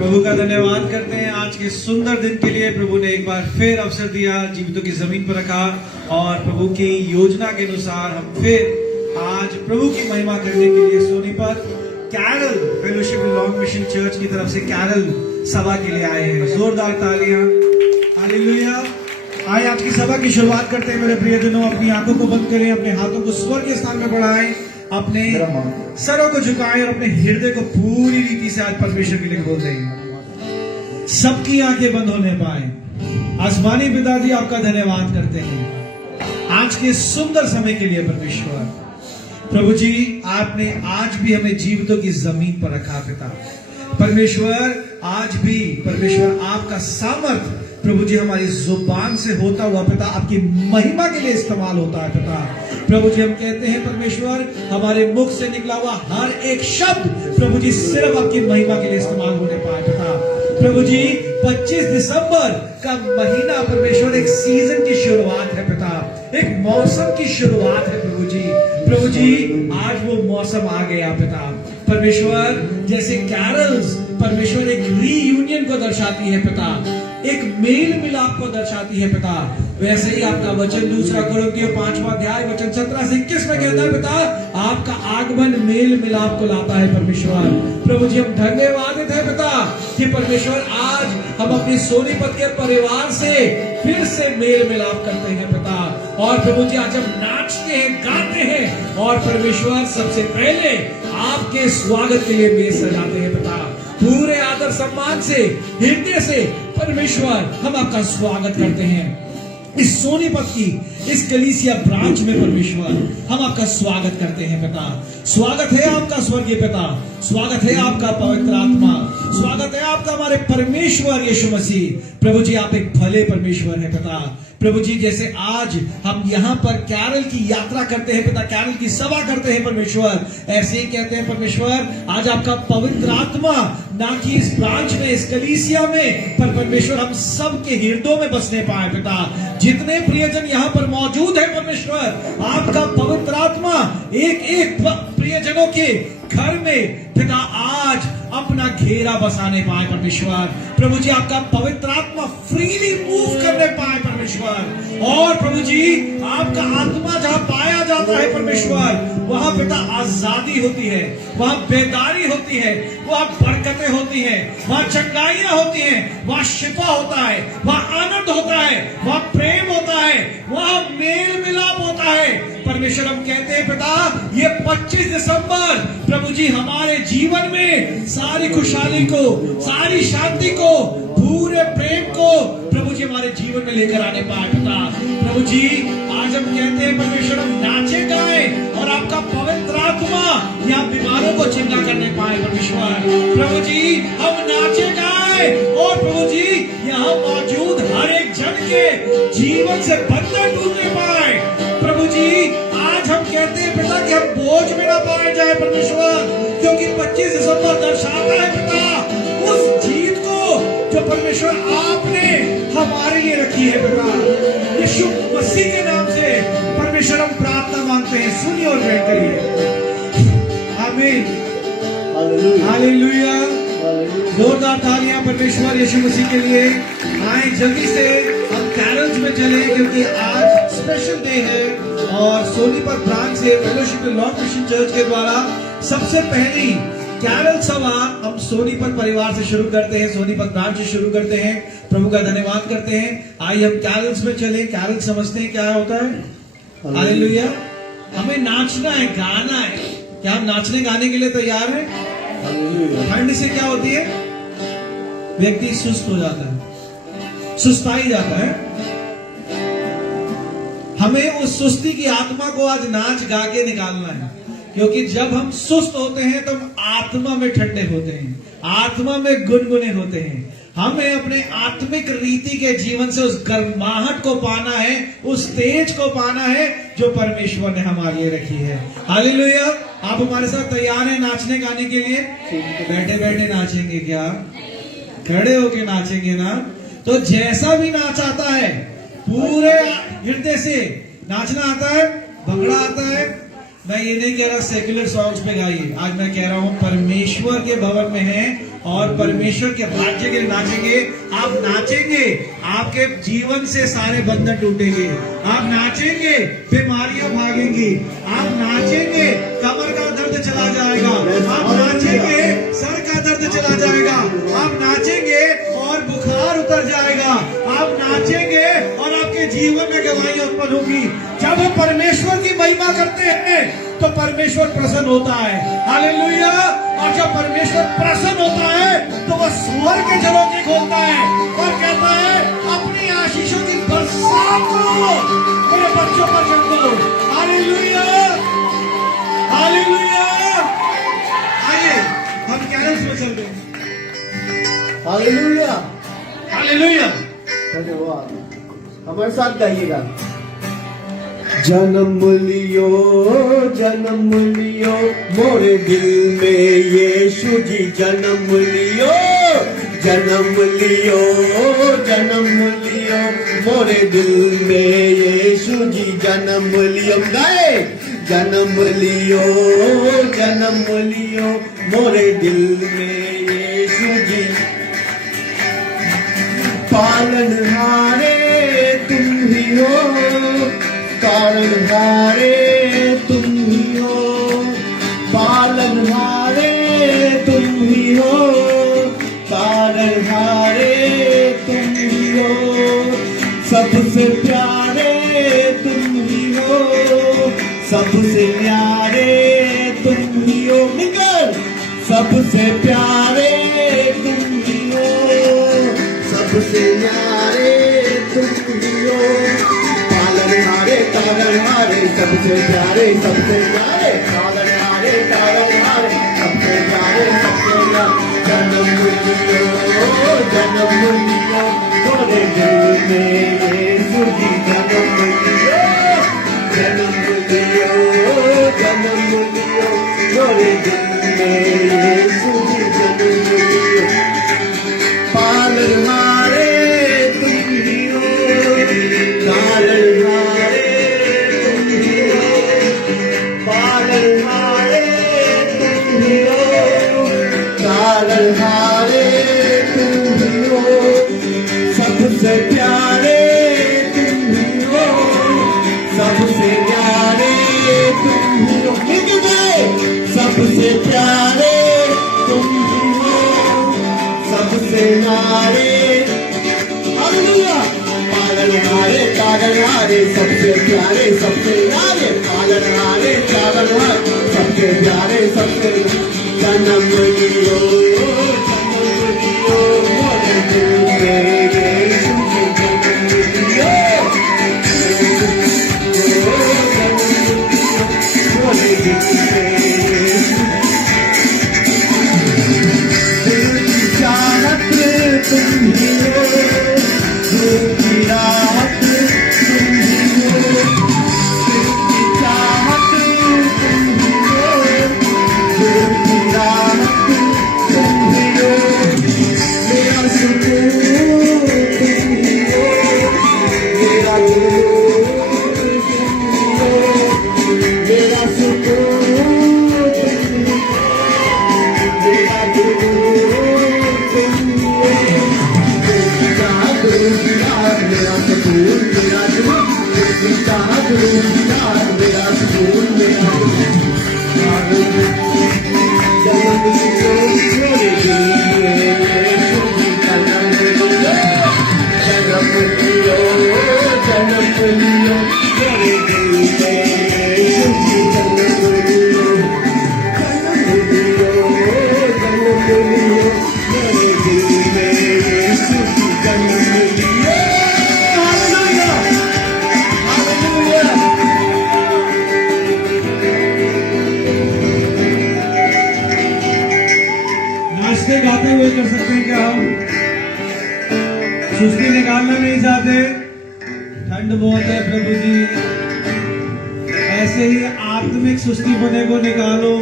प्रभु का धन्यवाद करते हैं आज के सुंदर दिन के लिए। प्रभु ने एक बार फिर अवसर दिया, जीवितों की जमीन पर रखा और प्रभु की योजना के अनुसार हम फिर आज प्रभु की महिमा करने के लिए Sonipat Carol fellowship long mission church की तरफ से कैरल सभा के लिए आए हैं। जोरदार तालियां। हालेलुया। आइए आज की सभा की शुरुआत करते हैं मेरे प्रियजनों। अपनी आंखों को बंद करें, अपने हाथों को स्वर्ग के स्थान में बढ़ाएं, अपने सरों को झुकाएं और अपने हृदय को पूरी रीति से आज परमेश्वर के लिए खोल दें। सबकी आंखें बंद होने पाए। आसमानी पिताजी आपका धन्यवाद करते हैं आज के सुंदर समय के लिए। परमेश्वर प्रभु जी, आपने आज भी हमें जीवितों की जमीन पर रखा पिता। परमेश्वर आज भी परमेश्वर आपका सामर्थ प्रभु जी हमारी जुबान से होता हुआ पिता आपकी महिमा के लिए इस्तेमाल होता है पिता। प्रभु जी हम कहते हैं परमेश्वर हमारे मुख से निकला हुआ हर एक शब्द प्रभु जी सिर्फ आपकी महिमा के लिए इस्तेमाल होने पाए पिता। प्रभु जी 25 दिसंबर का महीना परमेश्वर एक सीजन की शुरुआत है पिता, एक मौसम की शुरुआत है प्रभु जी। प्रभु जी आज वो मौसम आ गया पिता। परमेश्वर जैसे कैरल्स परमेश्वर एक रीयूनियन को दर्शाती है पिता, एक मेल मिलाप को दर्शाती है पिता, वैसे ही आपका वचन दूसरा कोरिन्थियों 5वां अध्याय वचन 17 से 21 में कहता है पिता आपका आगमन मेल मिलाप को लाता है परमेश्वर। प्रभु जी हम धन्यवादित है पिता कि परमेश्वर आज हम अपनी सोनीपत के परिवार से फिर से मेल मिलाप करते हैं पिता। और प्रभु जी आज हम नाचते हैं, गाते हैं और परमेश्वर सबसे पहले आपके स्वागत के लिए मेज सजाते हैं पिता। पूरे आदर सम्मान से हृदय से परमेश्वर हम आपका स्वागत करते हैं इस सोनीपत की इस कलीसिया ब्रांच में। परमेश्वर हम आपका स्वागत करते हैं पिता। स्वागत है आपका स्वर्गीय पिता, स्वागत है आपका पवित्र आत्मा, स्वागत है आपका हमारे परमेश्वर यीशु मसीह। प्रभु जी आप एक भले परमेश्वर है पिता। प्रभु जी जैसे आज हम यहाँ पर कैरल की यात्रा करते हैं पिता, कैरल की सभा करते हैं परमेश्वर, ऐसे ही कहते हैं परमेश्वर आज आपका पवित्र आत्मा ना कि इस ब्रांच में इस कलीसिया में पर परमेश्वर हम सब के हृदयों में बसने पाए पिता। जितने प्रियजन यहाँ पर मौजूद है परमेश्वर आपका पवित्र आत्मा एक एक प्रियजनों के घर में पिता आज अपना घेरा बसाने पाए परमेश्वर। प्रभु जी आपका पवित्र आत्मा फ्रीली मूव करने पाए परमेश्वर। और प्रभु जी आपका आत्मा जहां पाया जाता है परमेश्वर वहां पिता आजादी होती है, वहां बेदारी होती है, वहां बरकतें होती हैं, वहां चंगाइयां होती हैं, वहां शिफा होता है, वहां आनंद होता है, वहां प्रेम होता है, वहां मेल मिलाप होता है। परमेश्वर हम कहते हैं पिता ये 25 दिसंबर प्रभु जी हमारे जीवन में सारी खुशहाली को, सारी शांति को, पूरे प्रेम को प्रभु जी हमारे जीवन में लेकर आने पाए पिता। प्रभु जी आज हम कहते हैं परमेश्वर हम नाचे गाए और आपका पवित्र आत्मा यहाँ बीमारों को चंगा करने पाए परमेश्वर। प्रभु जी हम नाचे गाए और प्रभु जी यहाँ मौजूद हर एक जन के जीवन से बंधन टूटने पाए। प्रभु जी आज हम कहते हैं पिता कि हम बोझ में ना पाए जाए परमेश्वर, क्योंकि 25 दिसंबर दर्शाता है पिता उस जीत को जो परमेश्वर आपने हमारे लिए रखी है पिता। यीशु मसीह के नाम से परमेश्वर हम प्रार्थना मांगते हैं, सुनिए और ग्रहण करिए। आमीन। हालेलुया। जोरदार तालियां परमेश्वर यीशु मसीह के लिए। आए जल्दी से हम कैरल्स में चले क्योंकि आज स्पेशल डे है और सोनीपत ब्रांच से फेलोशिप लॉन्ग मिशन चर्च के द्वारा सबसे पहली कैरल सभा हम सोनीपत परिवार से शुरू करते हैं, सोनीपत ब्रांच से शुरू करते हैं। प्रभु का धन्यवाद करते हैं। आइए हम कैरल्स में चले। कैरल समझते हैं क्या होता है? हालेलुया। हमें नाचना है, गाना है। क्या हम नाचने गाने के लिए तैयार हैं? ठंड से क्या होती है? व्यक्ति सुस्त हो जाता है, सुस्ताई जाता है। हमें उस सुस्ती की आत्मा को आज नाच गा के निकालना है, क्योंकि जब हम सुस्त होते हैं तो हम आत्मा में ठंडे होते हैं, आत्मा में गुनगुने होते हैं। हमें अपने आत्मिक रीति के जीवन से उस गर्माहट को पाना है, उस तेज को पाना है जो परमेश्वर ने हमारे लिए रखी है। हालेलुया। आप हमारे साथ तैयार हैं नाचने गाने के लिए? बैठे बैठे नाचेंगे क्या? खड़े होके नाचेंगे ना? तो जैसा भी नाच आता है पूरे हृदय से नाचना आता है, भंगड़ा आता है। मैं ये नहीं कह रहा सेक्युलर सॉन्ग्स पे गाइए, आज मैं कह रहा हूं परमेश्वर के भवन में है और परमेश्वर के राज्य के लिए नाचेंगे। आप नाचेंगे, आपके जीवन से सारे बंधन टूटेंगे। आप नाचेंगे, बीमारियां भागेंगी। आप नाचेंगे, कमर का दर्द चला जाएगा। आप नाचेंगे, सर का दर्द चला जाएगा। आप नाचेंगे और बुखार उतर जाएगा। आप नाचेंगे और आपके जीवन में गवाहियां उत्पन्न होगी। जब हम परमेश्वर की महिमा करते हैं तो परमेश्वर प्रसन्न होता है। हालेलुया। और जब परमेश्वर प्रसन्न होता है तो वह स्वर्ग के जलों की खोलता है और कहता है अपनी आशीषों की बरसात करो, मेरे बच्चों पर चढ़ दो। Hallelujah, hallelujah. आइए हम कैरल्स में चल रहे हैं। Hallelujah, hallelujah. धन्यवाद। हमारे साथ गाइएगा। जन्म लियो मोरे दिल में यीशु जी, जन्म लियो मोरे दिल में यीशु जी, जन्म लियो। गाए, जन्म लियो मोरे दिल में यीशु जी। पालनहारे तुम ही हो, तारणहारे तुम ही हो, पालनहारे तुम ही हो, तारणहारे तुम ही हो, सबसे प्यारे तुम ही हो, सबसे प्यारे तुम ही हो। निकल, सबसे प्यारे तुम ही हो, सबसे प्यारे तुम ही हो, पालनहारे तारणहारे सबसे प्यारे, सबसे प्यारे, पालनहारे तारणहारे सबसे प्यारे, सबसे प्यारे। जन्म लियो मोरे दिल में यीशु जी, जन्म लियो मोरे दिल में यीशु जी, जन्म लियो। पालनहारे तुम ही हो, तारणहारे तुम ही हो, पालनहारे तुम ही हो, तारणहारे तुम ही हो, सबसे प्यारे तुम ही हो, सबसे प्यारे तुम ही हो। सबसे प्यारे तुम ही हो, सबसे प्यारे। हालेलुया। पालनहारे तारणहारे सबसे प्यारे, सबसे प्यारे, पालनहारे तारणहारे सबसे प्यारे, सबसे। जन्म लियो मोरे दिल में यीशु जी, जन्म लियो मोरे दिल में यीशु। दिल की चाहत तुम ही हो, दिल की राहत तुम ही हो, दिल की चाहत तुम ही हो, दिल की राहत तुम ही हो, मेरा सुकून तुम ही हो, मेरा सुकून तुम ही हो, मेरा सुकून तुम ही हो, मेरा सुकून तुम ही हो। मेरा सुकून, मेरा जुनून, तेरी चाहत मेरा सुकून, मेरा जुनून। जन्म लियो मोरे दिल में यीशु जी, जन्म लियो, जन्म लियो मोरे दिल में यीशु जी, जन्म लियो, जन्म लियो मोरे दिल में यीशु जी, जन्म लियो। Hallelujah, hallelujah. नाचते गाते हुए कर सकते हैं क्या हम? सुस्ती निकालना नहीं चाहते? ठंड बहुत है प्रभु जी, ऐसे ही आत्मिक सुस्ती पने को निकालो।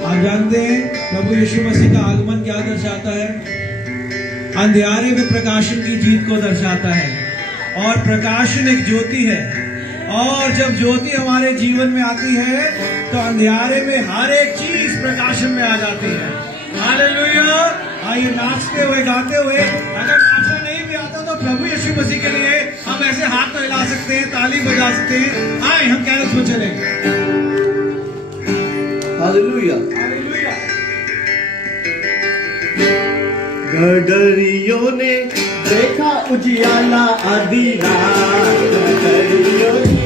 आप जानते हैं प्रभु यीशु मसीह का आगमन क्या दर्शाता है? अंधियारे में प्रकाशन की जीत को दर्शाता है। और प्रकाशन एक ज्योति है, और जब ज्योति हमारे जीवन में आती है तो अंधियारे में हर एक चीज प्रकाशन में आ जाती है। हालेलुया। आइए नाचते हुए गाते हुए, अगर नाचना नहीं भी आता तो प्रभु यीशु मसीह के लिए हम ऐसे हाथ तो हिला सकते हैं, ताली बजा सकते हैं। आए हम कैरोल्स में चले। हालेलुया। हालेलुया। गडरियों ने देखा उजियाला आधी रात, गडरियों ने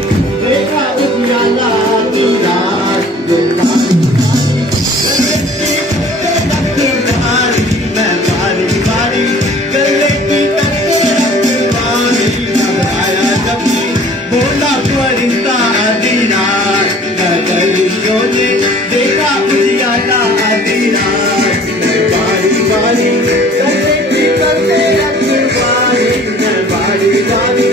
देखा उजियाला आधी रात, मैं बारी बारी गले की रखवाली, घबराया जब भी बोला परिंदा आधी रात, गडरियों ने देखा उजियाला आधी रात, मैं बारी बारी गले की करते रखवाली, मैं बारी बारी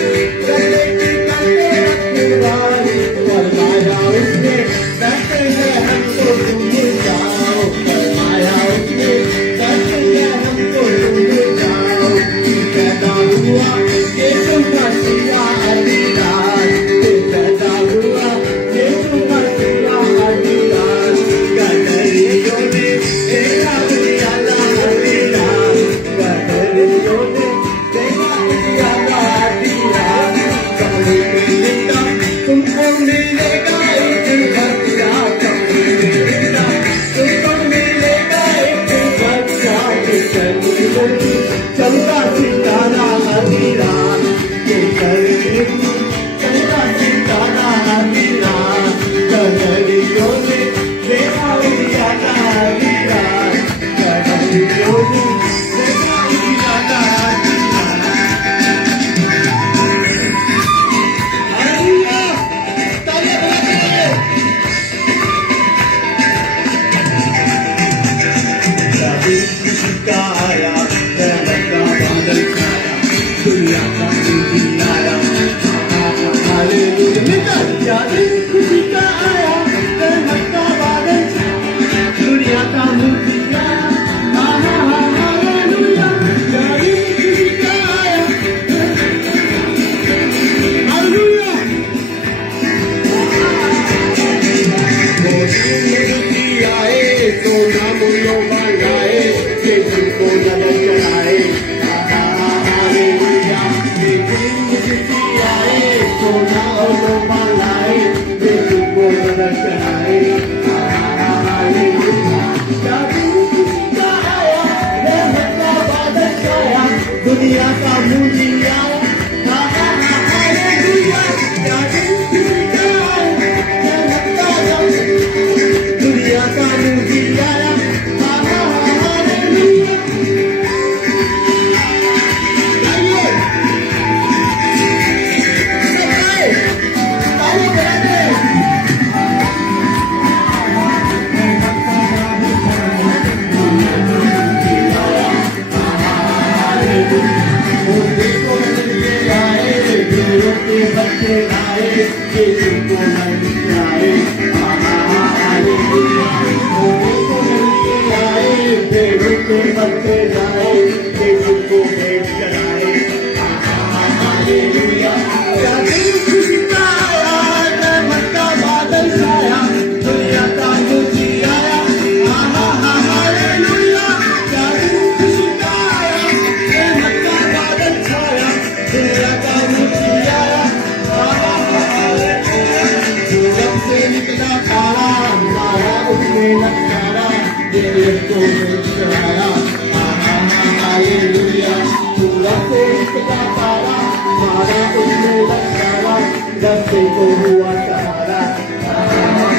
गले की करते रखवाली, फरमाया उसने कहते हैं हमको तुम जाओ, फरमाया उसने कहते हैं हमको तुम जाओ, पैदा हुआ यीशु मसीहा आधी रात, पैदा हुआ यीशु मसीहा आधी रात, गडरियों ने देखा उजियाला आधी रात, गडरियों ने देखा उजियाला आधी रात, कमरे में लिखा तुमको मिलेगा एक बच्चा, कमरे में लिखा तुमको मिलेगा एक बच्चा, चलता सितारा आधी रात, चलता सितारा आधी रात, गडरियों ने देखा उजियाला आधी रात, गडरियों ने देखा उजियाला आधी रात। हालेलुया। तालियां बजाइए। जादू खुशी का आया, रहमत का बादल छाया, दुनिया का मुझे आया, हालेलुया। जादू खुशी का आया, रहमत का बादल छाया, दुनिया का मुझे आया, हालेलुया। जादू खुशी का आया, हालेलुया। मोदी आए, सोना मुल्लो बनाए, यीशु को नजर चढ़ाए, हालेलुया। मोदी आए, सोना मुल्लो बनाए, यीशु को नजर चढ़ाए, हालेलुया। जादू खुशी का आया, रहमत का बादल छाया, दुनिया का मुझे आया, हालेलुया। जादू खुशी का आया, रहमत का बादल दुनिया का मुझे आया, हालेलुया। आइए ताली बजाते देखो लड़के आए, भेड़ों के बच्चे आए, यीशु को नजर आए, हालेलुया। देखो लड़के आए, भेड़ों के बच्चे आए, यीशु को भेंट चढ़ाए, हालेलुया। जादू खुशी का आया, रहमत का बादल छाया, दुनिया का मुझे आया, हालेलुया। जादू खुशी का आया, रहमत का बादल छाया, दुनिया का मुझे आया, हालेलुया। सूरज से निकला तारा, मारा उसने नजारा, दिल को भेंट चढ़ाया, हालेलुया। सूरज से निकला तारा, मारा उसने नजारा, रस्ते को हुआ सहारा,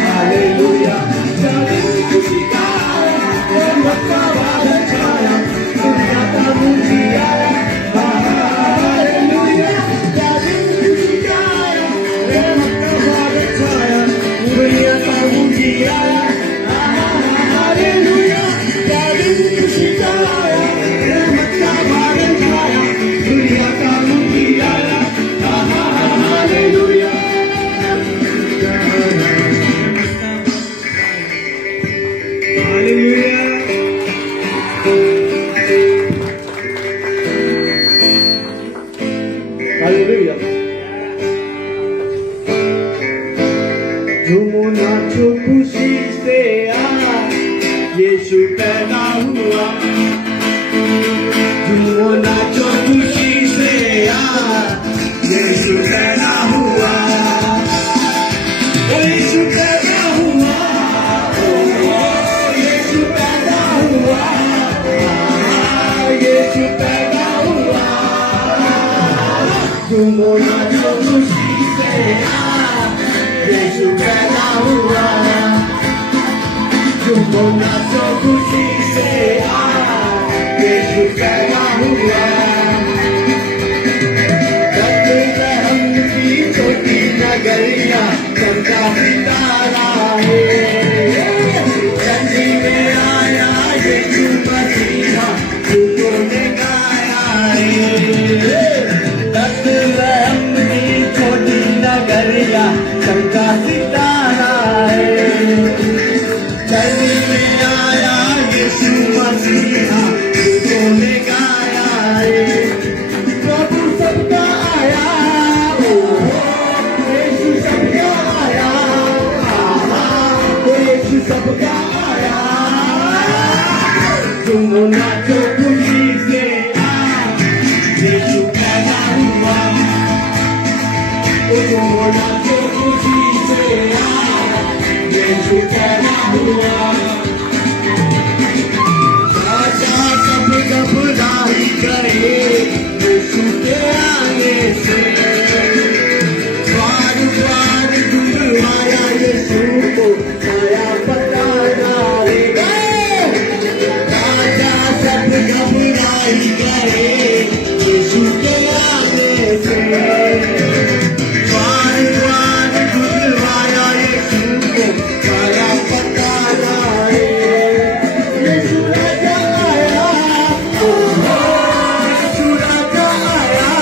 हालेलुया। जादू खुशी का आया, रहमत का बादल छाया, दुनिया का मुझे आया, हालेलुया। जादू खुशी का आया, रहमत का बादल छाया, दुनिया का मुझे आया, हालेलुया। जादू खुशी का आया, रहमत का बादल छाया, दुनिया का मुझे आया, हालेलुया। नाचो खुशी से आज यीशु पैदा हुआ। बethlehem की छोटी नगरिया चमका सितारा है। चंदी में आया यीशु मसीहा, दूतों ने गाया है। बethlehem की छोटी नगरिया चमका सितारा है। चंदी में आया यीशु मसीहा, दूतों ने गाया है। प्रभु सबका आया, यीशु सबका आया, यीशु सबका आया। तुम नाचो खुशी से आज यीशु पैदा हुआ। तुम नाचो खुशी से आज यीशु पैदा हुआ। राजा सब घबराई गए यीशु के आने से। द्वार द्वार ढूंढवाया यीशु को, पाया पता डालेगा। राजा सब घबराई गए यीशु के आने से। द्वार द्वार ढूंढवाया यीशु को, पाया पता डाले। यीशु राजा आया, यीशु राजा आया,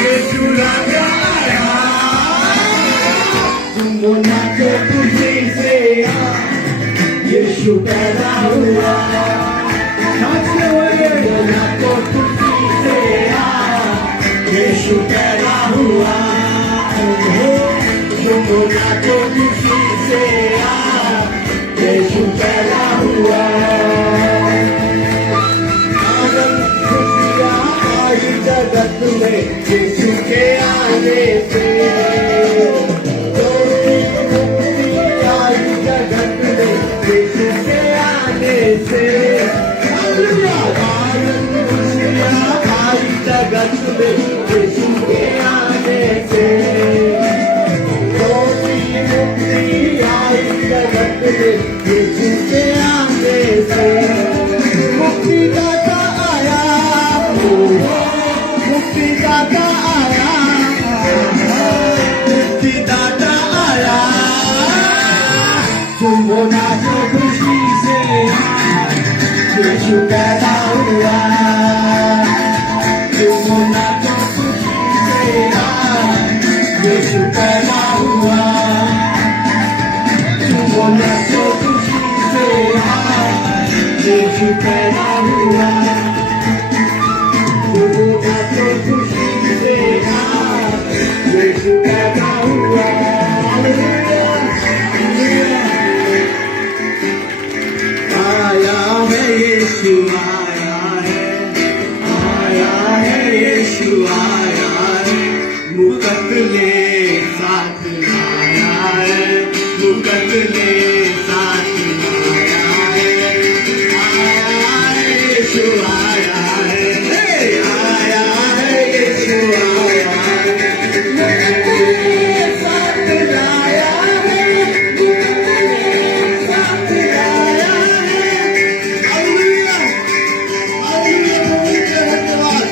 यीशु राजा आया। तुम नाचो खुशी से यीशु पैदा हुआ। नाचने वाले नाचो खुशी से यीशु पैदा हुआ। तुम नाचो खुशी से यीशु पैदा हुआ। आनंद खुशियाँ आई जगत में यीशु के आने से। मुक्ति आई जगत में यीशु के आने से। आनंद खुशियाँ आई जगत में यीशु के आने से। मुक्ति आई जगत में यीशु के आने से। मुक्तिदाता आया, मुक्तिदाता आया, मुक्तिदाता आया। तुम नाचो खुशी से यीशु पैदा हुआ। तुम नाचो खुशी से यीशु पैदा हुआ। तुम नाचो खुशी से यीशु पैदा हुआ। तुम नाचो खुशी से यीशु पैदा हुआ। आया है यीशु, आया है यीशु, आया है। मुकत ले साथ आया है, मुकत ले साथ आया है। आया है यीशु, आया है, आया है यीशु, आया है। मुकत ले साथ आया है, मुकत ले साथ आया है। हालेलुया, हालेलुया, धन्यवाद।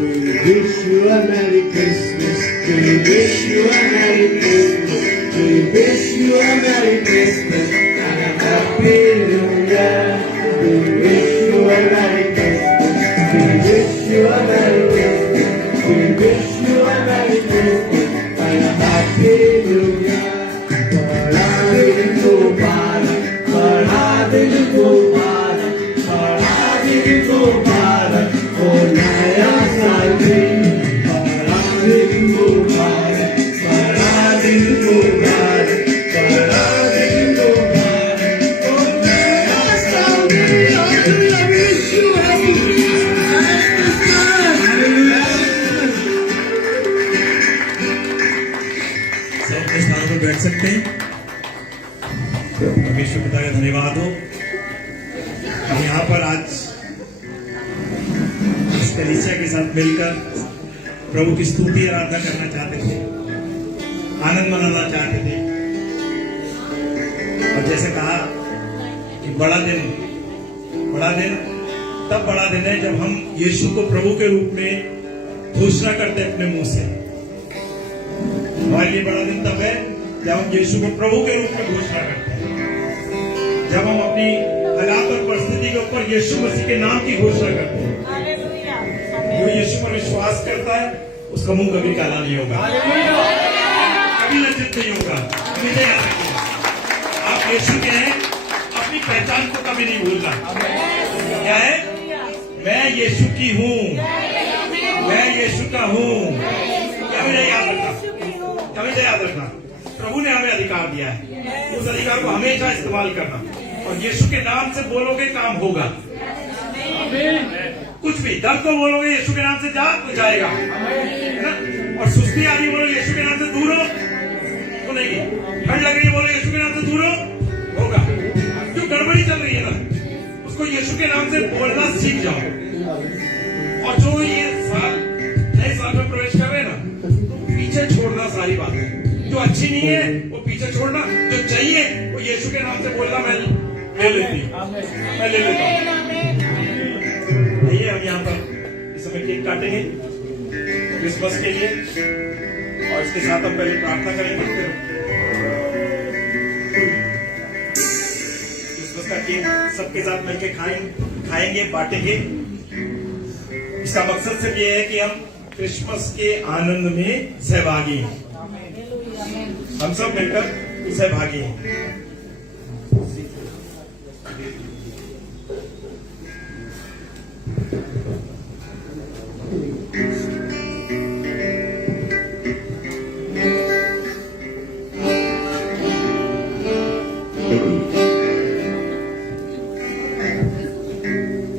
We wish you a Merry Christmas. We wish you a Merry Christmas. We wish you a Merry Christmas and a Happy New Year. We wish you a Merry Christmas. We wish you a Merry Christmas. We wish you a Merry Christmas and a Happy New Year. बड़ा दिल को बारक, बड़ा दिल को बारक, बड़ा दिल को बारक, ओ नया साल भी। बड़ा दिल को बारक, बड़ा दिल को बारक, बड़ा दिल को बारक, ओ नया साल भी। Hallelujah, wish you happy Christmas. Hallelujah. सब अपने स्थानों पर बैठ सकते हैं। परमेश्वर पिता का धन्यवाद हो। हम यहाँ पर आज इस कलीसिया के साथ मिलकर प्रभु की स्तुति आराधना करना चाहते थे, आनंद मनाना चाहते थे। और जैसे कहा कि बड़ा दिन तब बड़ा दिन है जब हम यीशु को प्रभु के रूप में घोषणा करते हैं अपने मुंह से। हमारे लिए बड़ा दिन तब है जब हम यीशु को प्रभु के रूप में घोषणा करते हैं, जब हम अपनी हालात और परिस्थिति के ऊपर यीशु मसीह के नाम की घोषणा करते हैं। जो यीशु पर विश्वास करता है उसका मुंह कभी काला नहीं होगा, कभी लज्जित नहीं होगा, कभी नहीं आ सकता। आप यीशु के हैं, अपनी पहचान को कभी नहीं भूलना। क्या है? मैं यीशु की हूँ, मैं यीशु का हूँ। कभी नहीं याद रखना, कभी नहीं याद रखना। प्रभु ने हमें अधिकार दिया है, उस अधिकार को हमेशा इस्तेमाल करना। और यीशु के नाम से बोलोगे काम होगा। कुछ भी दर्द को बोलोगे यीशु के नाम से जा तो जाएगा, है ना? और सुस्ती आ रही बोलो यीशु के नाम से दूर हो तो नहीं। ठंड लग रही है बोलो यीशु के नाम से दूर हो, होगा। जो गड़बड़ी चल रही है ना उसको यीशु के नाम से बोलना सीख जाओ। और जो ये साल नए साल में प्रवेश कर रहे हैं ना, तो पीछे छोड़ना सारी बात है। जो अच्छी नहीं है वो पीछे छोड़ना, जो चाहिए वो यीशु के नाम से बोलना मैं ले लेती हूँ, मैं ले लेता हूँ। आइए हम यहाँ पर इस समय केक काटेंगे क्रिसमस के लिए, और इसके साथ हम पहले प्रार्थना करेंगे। क्रिसमस का केक सबके साथ मिलकर खाएंगे, बांटेंगे। इसका मकसद सिर्फ ये है कि हम क्रिसमस के आनंद में सहभागी हैं, हम सब मिलकर सहभागी हैं।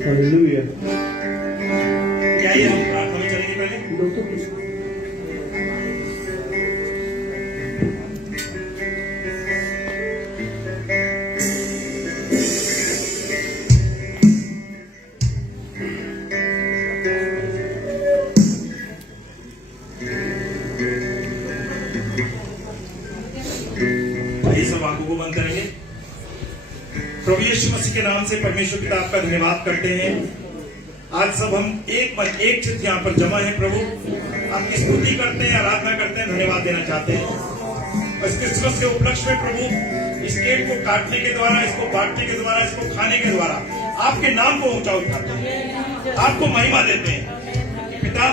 Hallelujah. क्या ये हम प्रार्थना में चलेंगे पहले? आइए सब आंखों को बंद करेंगे। प्रभु यीशु मसीह के नाम से परमेश्वर पिता आपका धन्यवाद करते हैं। आज सब हम एक मन एक चित्त यहाँ पर जमा है। प्रभु आपकी स्तुति करते हैं, आराधना करते हैं, धन्यवाद देना चाहते हैं। इस क्रिसमस के उपलक्ष्य में प्रभु इस केक को काटने के द्वारा, इसको बांटने के द्वारा, इसको खाने के द्वारा आपके नाम को ऊंचा उठाते हैं, आपको महिमा देते हैं। पिता,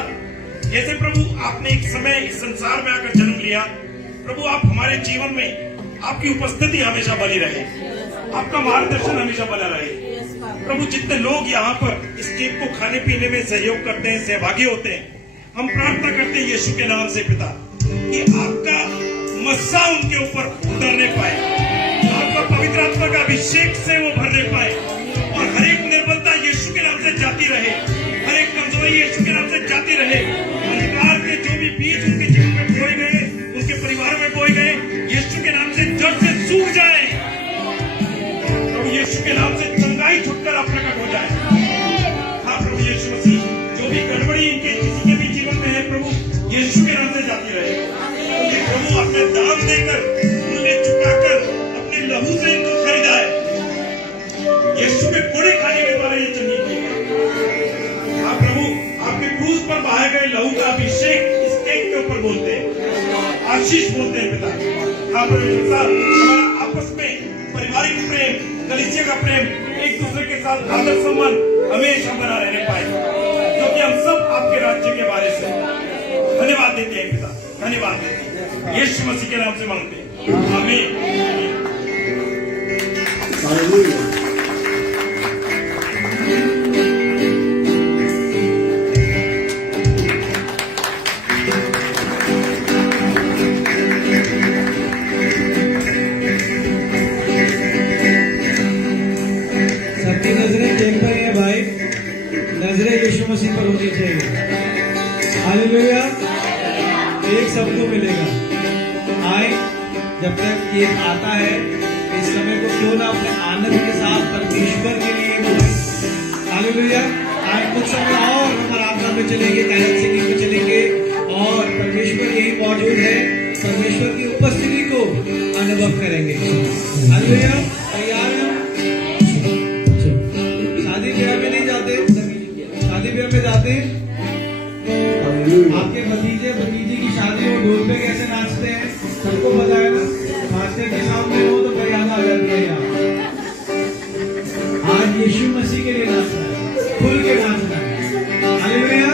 जैसे प्रभु आपने एक समय इस संसार में आकर जन्म लिया, प्रभु आप हमारे जीवन में आपकी उपस्थिति हमेशा बनी रहे, आपका मार्गदर्शन हमेशा बना रहे। प्रभु जितने लोग यहाँ पर इस केक को खाने पीने में सहयोग करते हैं, सहभागी होते हैं, हम प्रार्थना करते हैं यीशु के नाम से पिता कि आपका मस्सा उनके ऊपर उतरने पाए, आपका पवित्र आत्मा का अभिषेक से वो भरने पाए, और हर एक निर्बलता यीशु के नाम से जाती रहे, हर एक कमजोरी यीशु के नाम से जाती रहे। अंधकार के जो भी बीज उनके जीवन में बोए गए, उनके परिवार में बोए गए, यीशु के नाम से जड़ से सूख जाए। प्रभु यीशु के नाम से चंगाई छुटकर प्रकट हो जाए। हाँ प्रभु यीशु मसीह, जो भी गड़बड़ी इनके किसी के भी जीवन में है, प्रभु यीशु के नाम से जाती रहे। क्योंकि प्रभु अपने दाम देकर, मूल्य चुकाकर, अपने लहू से इनको खरीदा है। यीशु के कोड़े खाने के द्वारा ये चंगी की है। हाँ प्रभु, आपके क्रूस पर बहाए गए लहू का अभिषेक इस केक के ऊपर बोलते हैं, आशीष बोलते हैं पिता। हाँ प्रभु, हमारा आपस में पारिवारिक प्रेम, कलीसिया का प्रेम, एक दूसरे के साथ आदर सम्मान हमेशा बना रहने पाए, जो कि हम सब आपके राज्य के बारे से धन्यवाद देते हैं पिता, धन्यवाद देते हैं। यीशु मसीह के नाम से मांगते हैं, आमीन। सबकी नजरें केक पर ही है भाई, नजरें यीशु मसीह पर होनी चाहिए। हालेलुया। एक सबको मिलेगा। आए, जब तक ये आता है, इस समय को क्यों ना अपने आनंद के साथ परमेश्वर के लिए बोले। हालेलुया। आज कुछ समय और हम आराधना में चलेंगे, गायन सिंगिंग में चलेंगे, और परमेश्वर यही मौजूद है। परमेश्वर की उपस्थिति को अनुभव करेंगे। हालेलुया। तैयार हैं? शादी ब्याह में नहीं जाते, शादी ब्याह में जाते हैं। आपके भतीजे भतीजी की शादी हो, ढोल पे कैसे नाचते हैं सबको पता है ना। मास्टर के सामने हो तो फरियाद आ जाती है। यहाँ आज यीशु मसीह के लिए नाचना है, खुल के नाचना है। हालेलुया।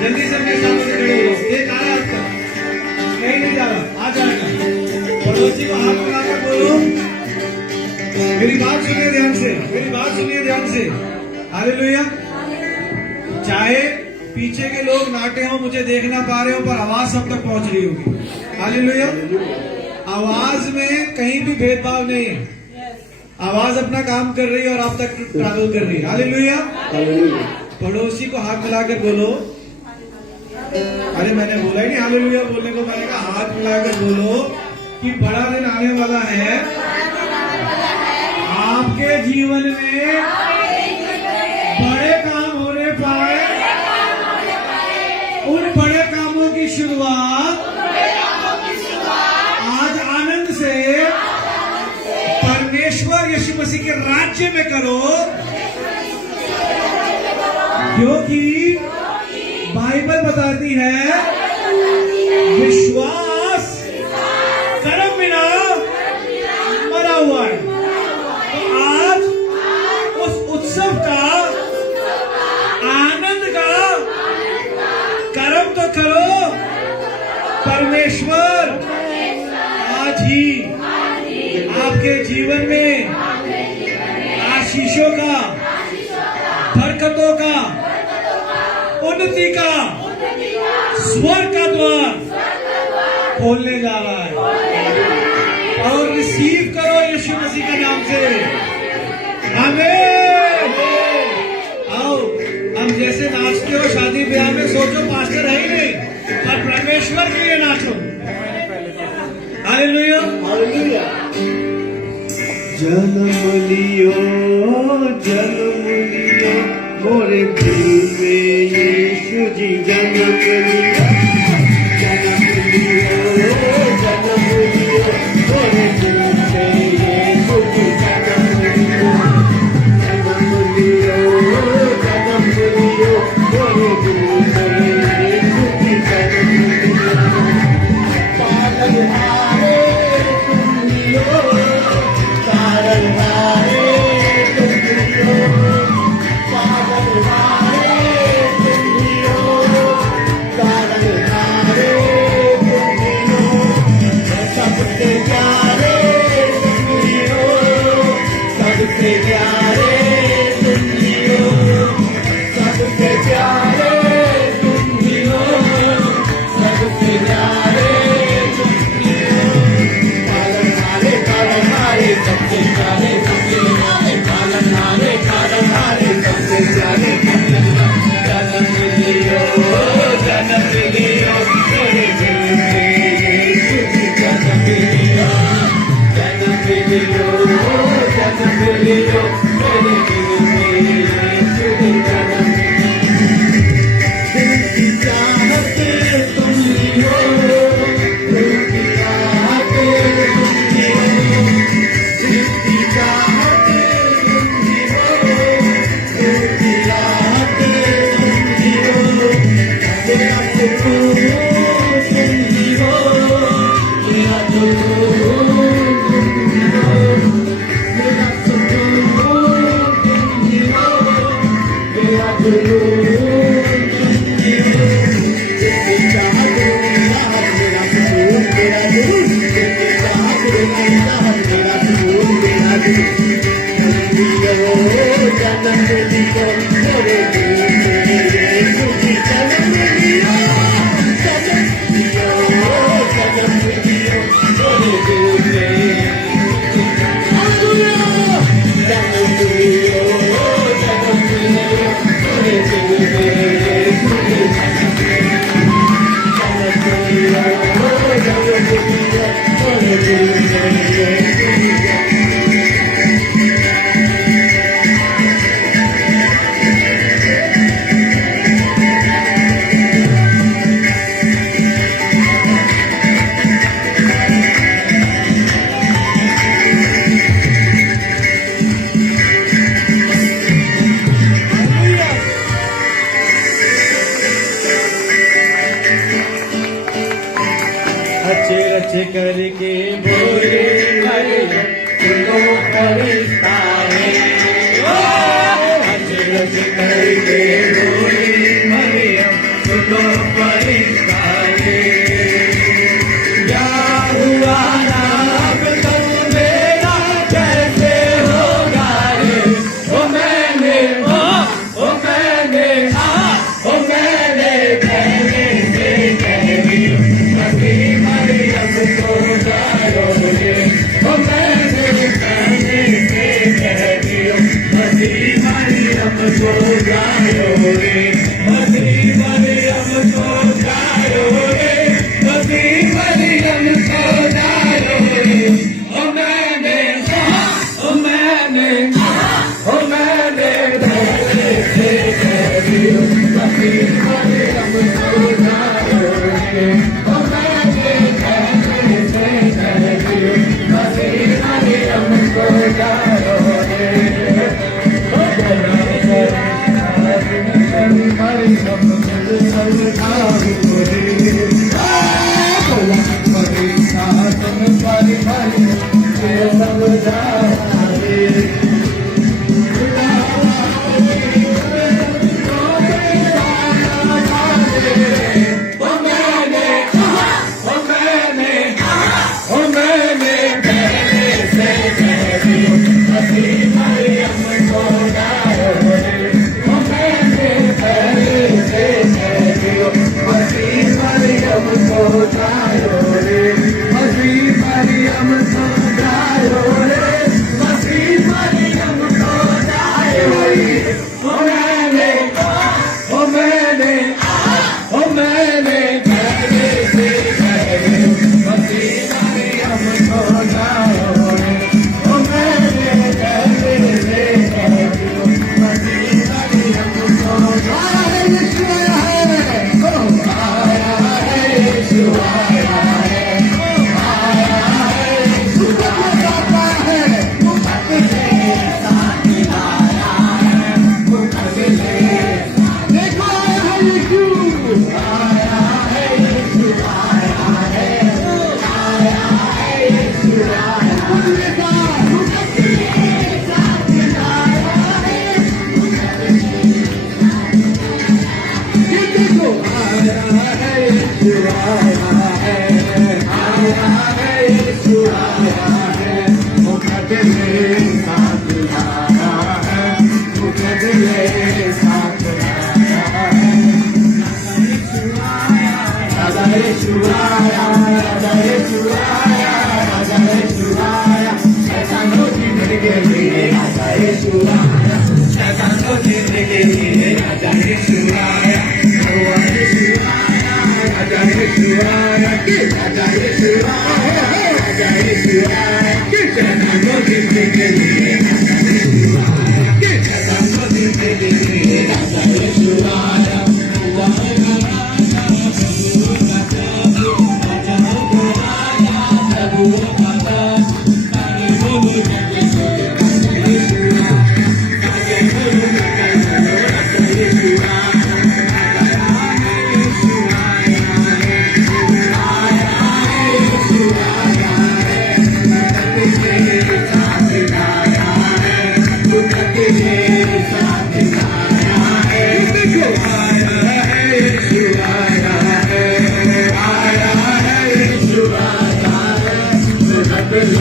जल्दी से अपने सामने से खड़े हो। एक आ रहा आपका, कहीं नहीं जा रहा, आ जाएगा। पड़ोसी को हाथ मिलाकर बोलो, मेरी बात सुनिए ध्यान से, मेरी बात सुनिए ध्यान से। हालेलुया। चाहे पीछे के लोग नाटे हो, मुझे देख ना पा रहे हो, पर आवाज सब तक पहुंच रही होगी। हालेलुया। आवाज में कहीं भी भेदभाव नहीं है। आवाज अपना काम कर रही है और आप तक ट्रैवल कर रही है। हालेलुया। पड़ोसी को हाथ मिलाकर बोलो, अरे मैंने बोला ही नहीं हालेलुया बोलने को, मैंने कहा हाथ मिलाकर बोलो कि बड़ा दिन आने वाला है आपके जीवन में, बड़े काम होने पाए। उन बड़े कामों की शुरुआत आज आनंद से परमेश्वर यीशु मसीह के राज्य में करो, क्योंकि बाइबल बताती है विश्वास कर्म बिना मरा हुआ है। तो आज उस उत्सव का, आनंद का कर्म तो करो। परमेश्वर आज ही आपके जीवन में आशीषों का, बरकतों का, उन्नति का, स्वर्ग का द्वार खोलने जा रहा है। और रिसीव करो यीशु मसीह के नाम से। आमीन। आओ, हम जैसे नाचते हो शादी ब्याह में, सोचो पास्टर है ही नहीं, पर परमेश्वर के लिए नाचो। हालेलुया। हालेलुया। जन्म लियो मोरे दिल में यीशु जी जन्म लियो, जन्म लियो मोरे दिल में यीशु जी जन्म लियो, जन्म लियो मोरे दिल में यीशु जी जन्म लियो। पालनहारे तुम लियो, तारनहारे तुम लियो, पालनहारे तुम लियो, तारनहारे तुम लियो, सबसे प्यारे तुम लियो, सबसे प्यारे तुम लियो, सबसे प्यारे तुम लियो, सबसे प्यारे तुम लियो। पालनहारे पालनहारे सबसे प्यारे, सबसे प्यारे पालनहारे पालनहारे सबसे प्यारे। जन्म लियो मेरे दिल में यीशु जी जन्म लियो, जन्म लियो मेरे दिल में यीशु जी जन्म लियो। दिल की चाहत तुम लियो, दिल की चाहत तुम लियो, दिल की चाहत तुम लियो, दिल की चाहत तुम लियो। मेरा सुकून तुम लियो, मेरा सुकून तुम लियो, मेरा सुकून तुम लियो, मेरा सुकून तुम लियो। जिसकी चाहत मेरा हक, मेरा सुकून मेरा जुनून, जिसकी चाहत मेरा हक, मेरा सुकून मेरा जुनून। जन्म लियो मेरे दिल में यीशु जी जन्म लियो, जन्म लियो मेरे दिल में। हालेलुया। जन्म लियो मेरे दिल में यीशु जी जन्म लियो, जन्म लियो मेरे दिल में यीशु जी जन्म लियो।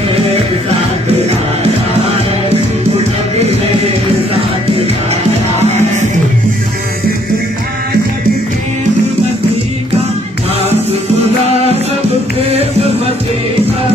मेरे साथ आया है, तू कभी मेरे साथ आया है। नाम खुदा सब प्रेम मसीह का,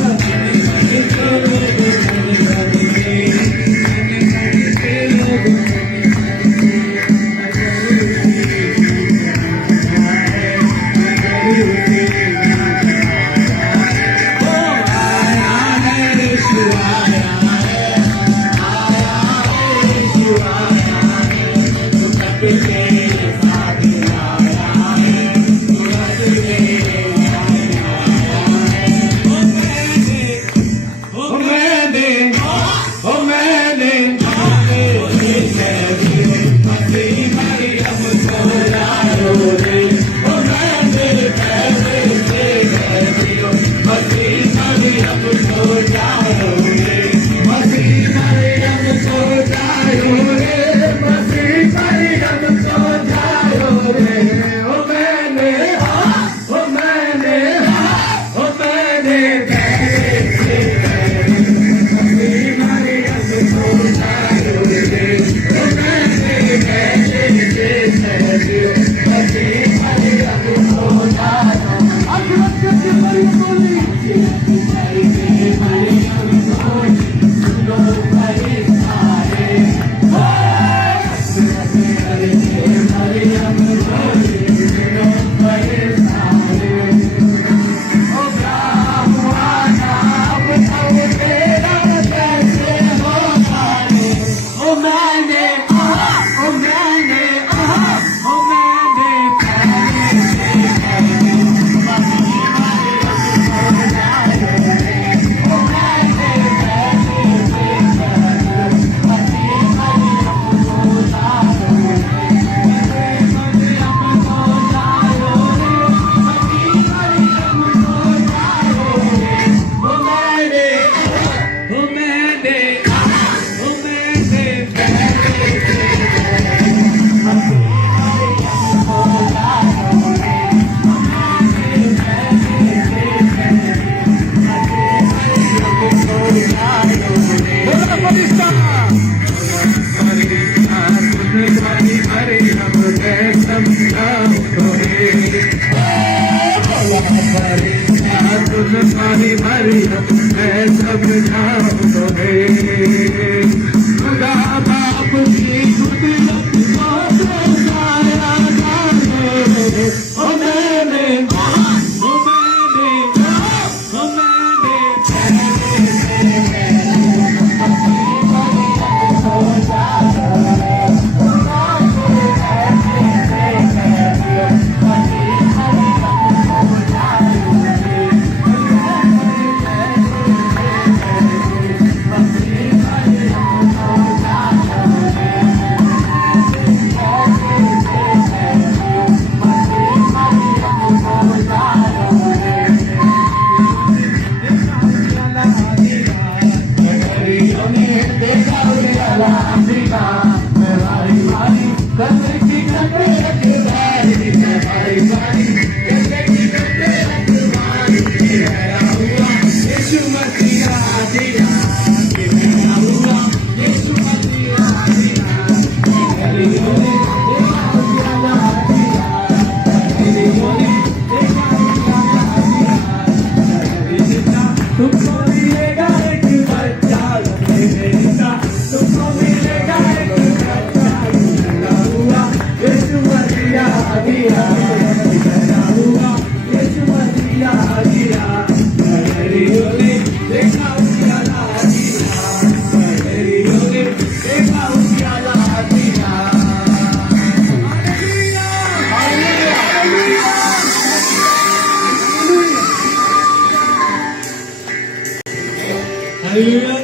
हालेलुया।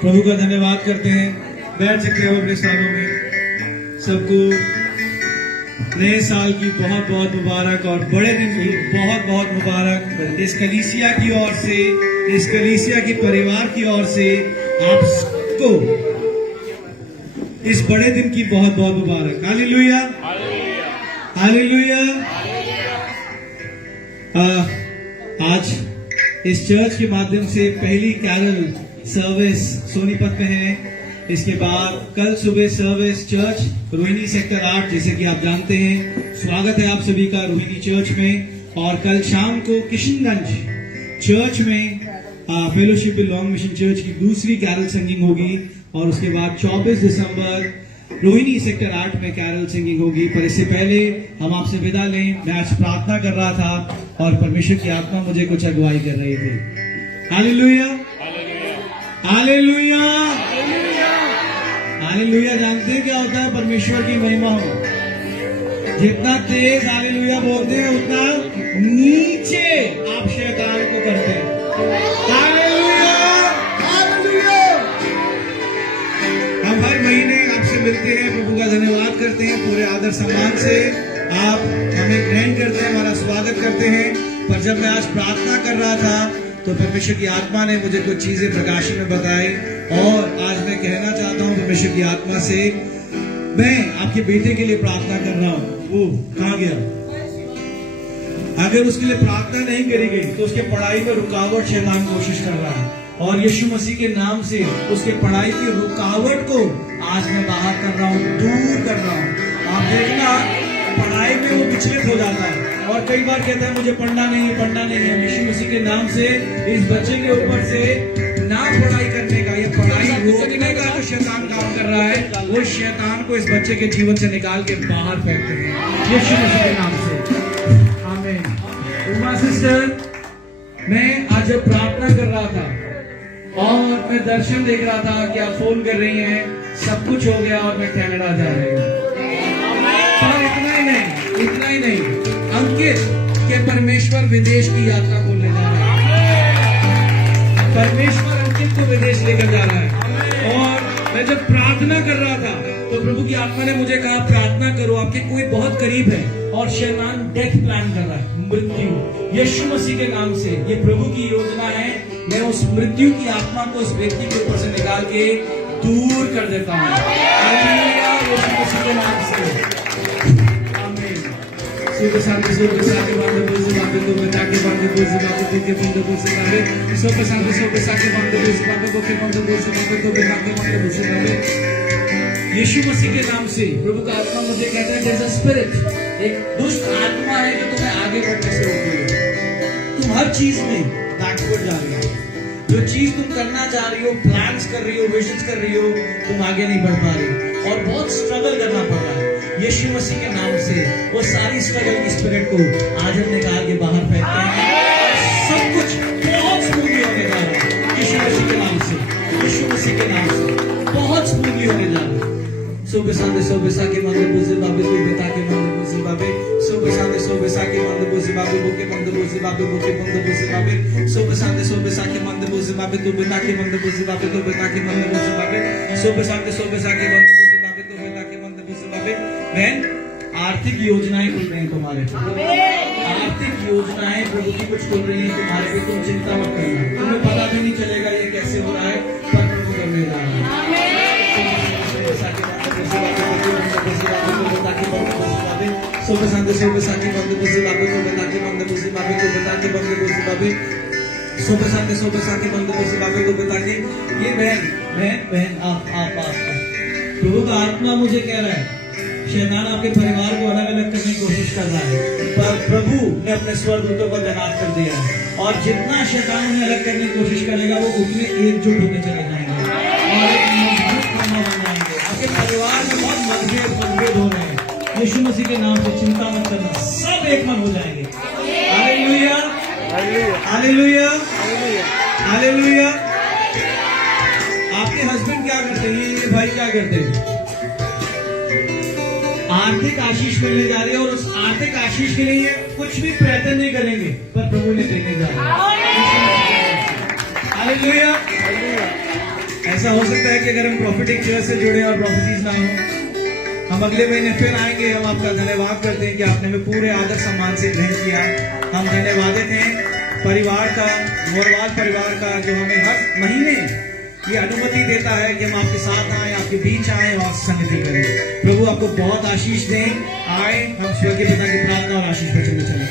प्रभु का धन्यवाद करते हैं। बैठ सकते हो अपने स्थानों में। सबको नए साल की बहुत बहुत मुबारक और बड़े दिन की बहुत बहुत मुबारक। इस कलीसिया की ओर से, इस कलीसिया के परिवार की ओर से आप सबको इस बड़े दिन की बहुत बहुत मुबारक। Hallelujah, hallelujah. आज इस चर्च के माध्यम से पहली कैरल सर्विस सोनीपत में है। इसके बाद कल सुबह सर्विस चर्च रोहिणी सेक्टर 8, जैसे कि आप जानते हैं। स्वागत है आप सभी का रोहिणी चर्च में। और कल शाम को किशनगंज चर्च में फेलोशिप लॉन्ग मिशन चर्च की दूसरी कैरल सिंगिंग होगी। और उसके बाद 24 दिसंबर रोहिणी सेक्टर 8 में कैरल सिंगिंग होगी। पर इससे पहले हम आपसे विदा लें। मैं आज प्रार्थना कर रहा था और परमेश्वर की आत्मा मुझे कुछ अगुवाई कर रही थी। Hallelujah, hallelujah, hallelujah. जानते हैं क्या होता है? परमेश्वर की महिमा हो, जितना तेज हालेलुया बोलते हैं उतना नीचे आप शैतान को करते हैं। Hallelujah, hallelujah. हम हर महीने आपसे मिलते हैं, प्रभु का धन्यवाद करते हैं, पूरे आदर सम्मान से आप हमें ग्रहण करते हैं, हमारा स्वागत करते हैं। पर जब मैं आज प्रार्थना कर रहा था तो परमेश्वर की आत्मा ने मुझे कुछ चीजें प्रकाशन में बताई। और आज मैं कहना चाहता हूं परमेश्वर की आत्मा से, मैं आपके बेटे के लिए प्रार्थना कर रहा हूं। वो कहां गया? अगर उसके लिए प्रार्थना नहीं करी गई तो उसके पढ़ाई में रुकावट शैतान कोशिश कर रहा है। और यीशु मसीह के नाम से उसके पढ़ाई की रुकावट को आज मैं बाहर कर रहा हूं, दूर कर रहा हूं। आप देखना, पढ़ाई में वो विचलित हो जाता है और कई बार कहता है मुझे पढ़ना नहीं है, पढ़ना नहीं है। यीशु मसीह के नाम से इस बच्चे के ऊपर से ना पढ़ाई करने का या पढ़ाई रोकने का जो शैतान काम कर रहा है, वो शैतान को इस बच्चे के जीवन से निकाल के बाहर फेंकते हैं यीशु मसीह के नाम से। आमीन। उमा सिस्टर, मैं आज जब प्रार्थना कर रहा था और मैं दर्शन देख रहा था कि आप फोन कर रही हैं, सब कुछ हो गया और मैं कनाडा जा रही हूँ। और इतना ही नहीं, अंकित के परमेश्वर विदेश की यात्रा को ले जा रहा है। परमेश्वर अंकित को विदेश लेकर जा रहा है। और मैं जब प्रार्थना कर रहा था तो प्रभु की आत्मा ने मुझे कहा प्रार्थना करो, आपके कोई बहुत करीब है और शैतान डेथ प्लान कर रहा है, मृत्यु। यीशु मसीह के नाम से ये प्रभु की योजना है। मैं उस मृत्यु की आत्मा को उस व्यक्ति के ऊपर से निकाल के दूर कर देता हूँ यीशु मसीह के नाम से। Super Santo, Super Santo, Manda Buzi, Manda Buzi, Manda Buzi, Manda Buzi, Manda Buzi, Manda Buzi, Super Santo, Super Santo, Manda Buzi, Manda Buzi, Manda Buzi, Manda Buzi, Manda Buzi, Manda यीशु मसीह के नाम से प्रभु का आत्मा मुझे कहता है जैसा spirit, एक दुष्ट आत्मा है जो तुम्हें आगे बढ़ने से रोक रही है। तुम हर चीज में बैकवर्ड जा रही हो, जो चीज तुम करना चाह रही हो, प्लान्स कर रही हो, विजन्स कर रही हो, तुम आगे नहीं बढ़ पा रही और बहुत स्ट्रगल करना पड़ रहा है। यीशु मसीह के नाम से वो सारी स्ट्रगल की स्पिरिट को आज हम निकाल के बाहर फेंकते हैं। सब कुछ बहुत स्मूथली होने जा रहा है यीशु मसीह के नाम से, यीशु मसीह के नाम से बहुत स्मूथली होने जा रहा है। Sobe sande sobe sake mande buzi babe tu betake mande buzi babe. Sobe sande sobe sake mande buzi babe boke mande buzi babe boke mande buzi babe. Sobe sande sobe sake mande buzi babe tu betake mande buzi babe tu betake mande buzi babe. Sobe sande sobe sake mande buzi babe tu betake mande buzi babe. बहन, आर्थिक योजनाएं खुल रही हैं तुम्हारे पे, आर्थिक योजनाएं प्रभु की कुछ खुल रही हैं तुम्हारे पे। तुम चिंता मत करना, तुम्हें पता भी नहीं चलेगा ये कैसे हो रहा है, पर प्रभु करने जा रहा है। Sobe sande sobe sake mande buzi babe tu betake mande buzi babe tu betake mande buzi babe. Sobe sande sobe sake mande buzi babe tu betake। ये बहन आप प्रभु का आत्मा मुझे कह रहा है शैतान आपके परिवार को अलग अलग करने की कोशिश कर रहा है, पर प्रभु ने अपने स्वर्गदूतों को तैनात कर दिया है। और जितना शैतान उन्हें अलग करने की कोशिश करेगा वो उतने एकजुट होकर चले जाएंगे और एक मजबूत खाना बन जाएंगे। आपके परिवार में बहुत मतभेद हो रहे हैं, यीशु मसीह के नाम से चिंता मत करना, सब एक मन हो जाएंगे। Hallelujah, hallelujah, hallelujah. आपके हस्बैंड क्या करते हैं, ये भाई क्या करते हैं? आर्थिक आशीष मिलने जा रही है और उस आर्थिक आशीष के लिए कुछ भी प्रयत्न नहीं करेंगे, पर प्रभु ने देने जा रहा है। हालेलुया। ऐसा हो सकता है कि अगर हम प्रॉफिटिक चर्च से जुड़े और प्रोफेसीज ना हो, हम अगले महीने फिर आएंगे। हम आपका धन्यवाद करते हैं कि आपने हमें पूरे आदर सम्मान से ग्रहण किया। हम धन्यवादित हैं परिवार का, मोरवाल परिवार का, जो हमें हर महीने ये अनुमति देता है कि हम आपके साथ आए, आपके बीच आए और संगति करें। प्रभु आपको बहुत आशीष दें। आए हम स्वर्गीय पिता की प्रार्थना और आशीष पर चले।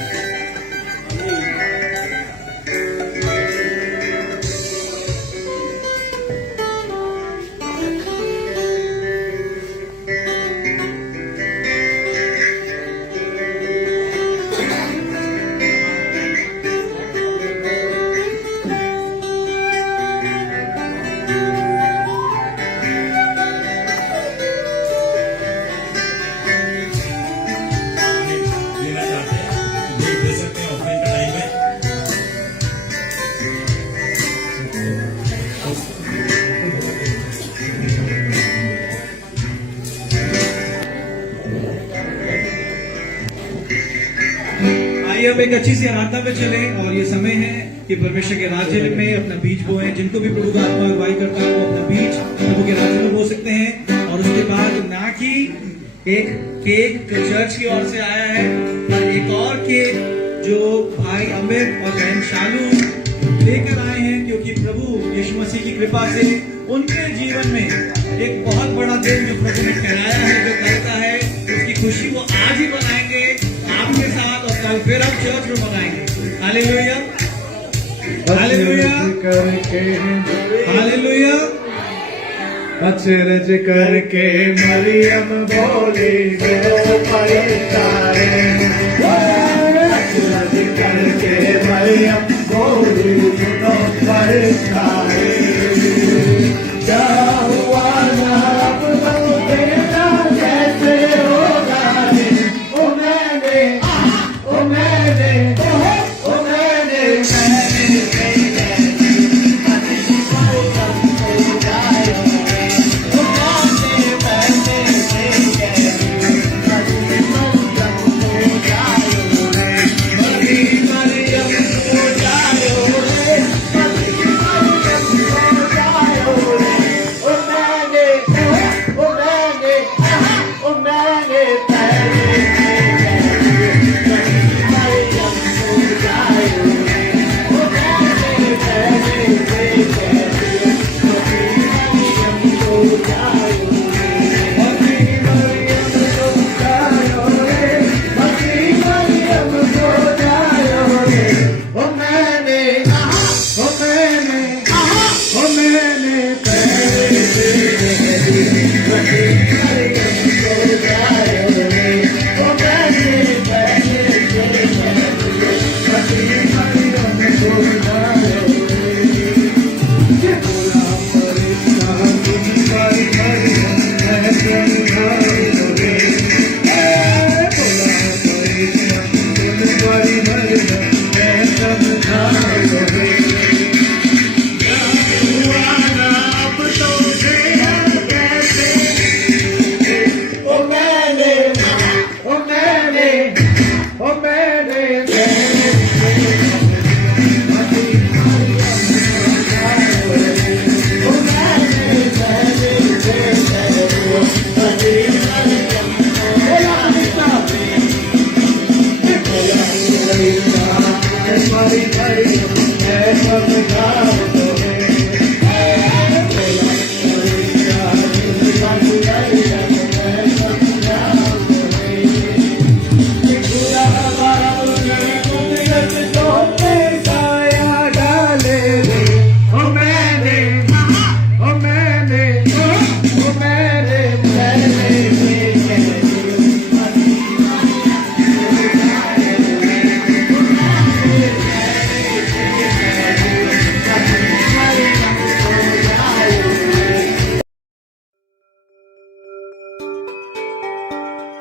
आइए अब एक अच्छी सी आराधना में चले और ये समय है कि परमेश्वर के राज्य में अपना बीज बोए। जिनको भी प्रभु का आत्मा अगुवाई करता है वो अपना बीज प्रभु के राज्य में बो सकते हैं। और उसके बाद ना कि एक केक जो चर्च की ओर से आया है, पर एक और केक जो भाई अमित और बहन शालू लेकर आए हैं, क्योंकि प्रभु यीशु मसीह की कृपा से उनके जीवन में एक बहुत बड़ा दिन जो प्रभु ने ठहराया है, जो करता है, उसकी खुशी वो आज ही मनाएंगे आपके साथ और कल फिर हम चर्च में मनाएंगे। Hallelujah, hallelujah, hallelujah. अचरज करके मरियम बोली वो परितारे, अचरज करके मरियम बोली वो परितारे। क्या हुआ ना अब तो तेरा कैसे होगा रे? ओ मैंने Everybody,